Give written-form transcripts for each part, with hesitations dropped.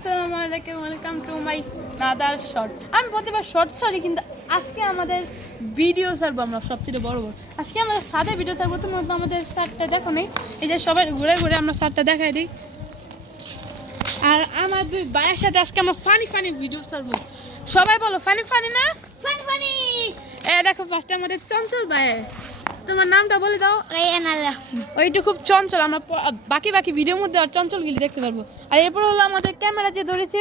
আসসালামু আলাইকুম, welcome to my another short. আমি প্রতিবার শর্ট ছাড়ি, কিন্তু আজকে আমাদের ভিডিও ছাড়বো আমরা সবচেয়ে বড় বড়। আজকে আমাদের সাথে ভিডিও ছাড়বো। তোমরা তো আমাদের সারটা দেখো নেই, এই যে সবাই ঘুরে ঘুরে আমরা সারটা দেখাই দিই। আর আমার দুই ভাইয়ের সাথে আজকে আমরা ফানি ফানি ভিডিও ছাড়বো। সবাই বলো ফানি ফানি না ফানি ফানি। দেখো ফার্স্টে আমাদের চঞ্চল ভাই, তোমার নামটা বলে দাও। রায়ান আল রাফি। ওইটা খুব চঞ্চল, আমরা বাকি বাকি ভিডিওর মধ্যে আর চঞ্চল গিলি দেখতে পারবো। আর এরপর হলো আমাদের ক্যামেরা যে ধরেছে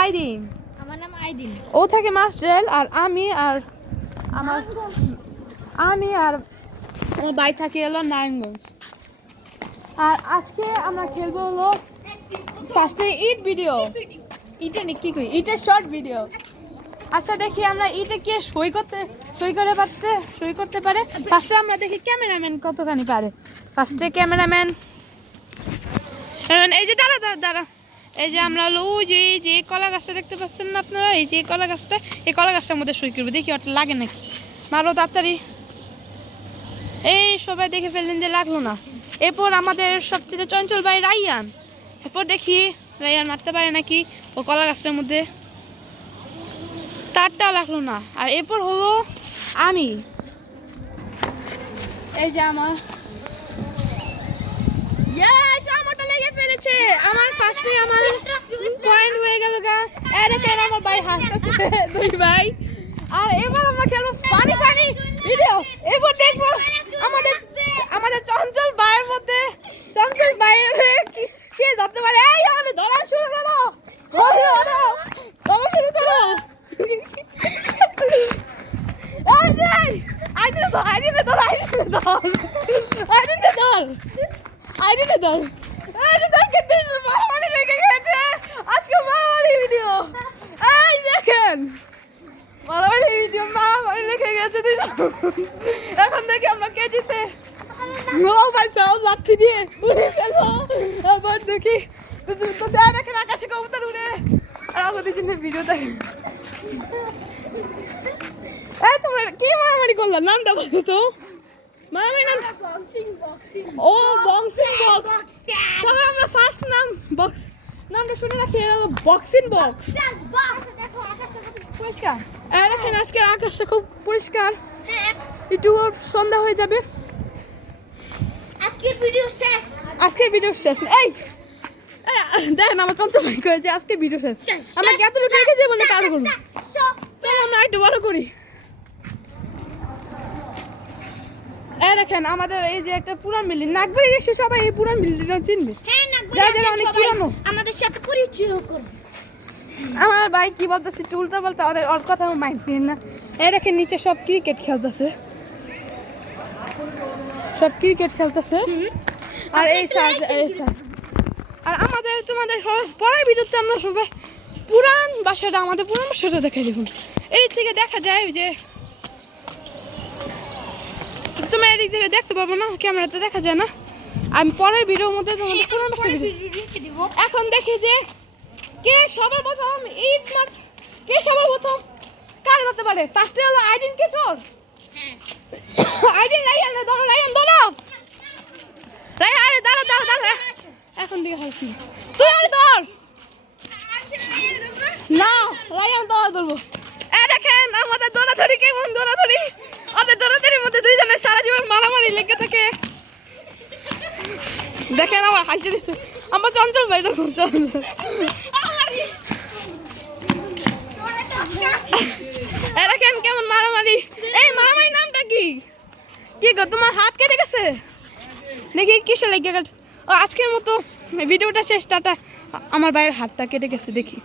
আইদিন, আমার নাম আইদিন। ও থাকে মাস্টার, আর আমি আর আমার ভাই থাকে হলো নারায়ণগঞ্জ। আর আজকে আমরা খেলবো হলো ফার্স্টে ইট ভিডিও, ইটে কি কই ইটের শর্ট ভিডিও। আচ্ছা দেখি আমরা ইটে কে সই করতে পারে। ফার্স্টে আমরা দেখি ক্যামেরাম্যান কতখানি পারে। ফার্স্টে ক্যামেরাম্যান এই যে দাঁড়া এই যে আমরা হলো ওই যে কলা গাছটা দেখতে পাচ্ছেন না আপনারা, এই যে কলা গাছটা, এই কলা গাছটার মধ্যে সই করবো। দেখি ওটা লাগে নাকি, মারো তাড়াতাড়ি। এই সবাই দেখে ফেললেন যে লাগলো না। এরপর আমাদের সবচেয়ে চঞ্চল ভাই রাইয়ান, এরপর দেখি রাইয়ান মারতে পারে নাকি ও কলা গাছটার মধ্যে, তারটাও লাগলো না। আর এরপর হলো আমি, এই যে আমারটা লেগে ফেলেছে। আমার ফার্স্টে আমার পয়েন্ট হয়ে গেল গা। এরপর আমার ভাই হাসতেছে দুই ভাই। আর এবার আমরা খেলবো ফানি ফানি ভিডিও। এরপর দেখবো আমাদের চঞ্চল ভাইয়ের মধ্যে চঞ্চল ভাইয়ের কে ধরতে পারে। এই আমাদের ধরা শুরু করো, ধরা শুরু করো। এখন দেখি আমরা কে জিতে। লাঠি দিয়ে উড়ে ফেলবো। আবার দেখি দেখেন আকাশে কবুতর উড়ে। আর আমাদের জন্য ভিডিও দেখেন। তোমরা কি মারামারি করলো, নামটা বলো তো। মারামারি নাম ও বক্সিং বক্স। তবে আমরা ফার্স্ট নাম বক্স নামটা শুনে রাখি, হলো বক্সিং বক্স। পরিষ্কার দেখেন আজকের আকাশটা খুব পরিষ্কার। একটু সন্ধ্যা হয়ে যাবে। আজকের ভিডিও শেষ। এই দেখেন আমার চঞ্চল ভাই কয়েছে আজকে ভিডিও শেষ। আমরা কতটুকু রেখে যাবো না কারো করবো, আমরা একটু বড় করি। দেখেন আমাদের এই যে একটা পুরান বিল্ডিং, নাগবাড়ি এসে সবাই এই পুরান বিল্ডিংটা চিনবে। যাদের অনেক পুরানো আমাদের সাথে পরিচয় করুন। আমার ভাই কি বলতেছে উল্টা বলতে, ওর কথা আমার মাইন্ড নিয়ে না। দেখেন নিচে সব ক্রিকেট খেলতেছে। আর এই স্যার আর আমাদের তোমাদের সবাই পরের ভিডিওতে আমরা সবাই আমাদের পুরান বাসাটা দেখাই দেখুন। এই থেকে দেখা যায় যে তোমরা এদিক থেকে দেখতে পারবো না, ক্যামেরাতে দেখা যায় না। আমি পরের ভিডিওর মধ্যে তোমাদের পুরান বাসা দিব। এখন দেখি যে কে সবার প্রথম ইট মার, কে সবার প্রথম কার করতে পারে। ফার্স্টে হলো আইদিন কে চোর। আইদিন রাইয়ান ধরো, রাইয়ান ধরো, রাইয়ান আরে দাঁড়া। এখন দিকে হাসি তুই আরে ধর না, রাইয়ান ধরবো। দেখেন আমাদের দৌড়াধরি কেমন দৌড়াধরি। ওদের দৌড়াধরির মধ্যে দুইজনের সারা জীবন মারামারি লেগে থাকে। দেখেন আমার হাসি দিচ্ছে আমার চঞ্চল ভাইটা খুব চঞ্চল। দেখেন কেমন মারামারি। এই মারামারি নামটা কি গো, তোমার হাত কেটে গেছে দেখি কিসে লেগে গেছে। আজকের মতো ভিডিওটা শেষ, টাটা। আমার ভাইয়ের হাতটা কেটে গেছে দেখি।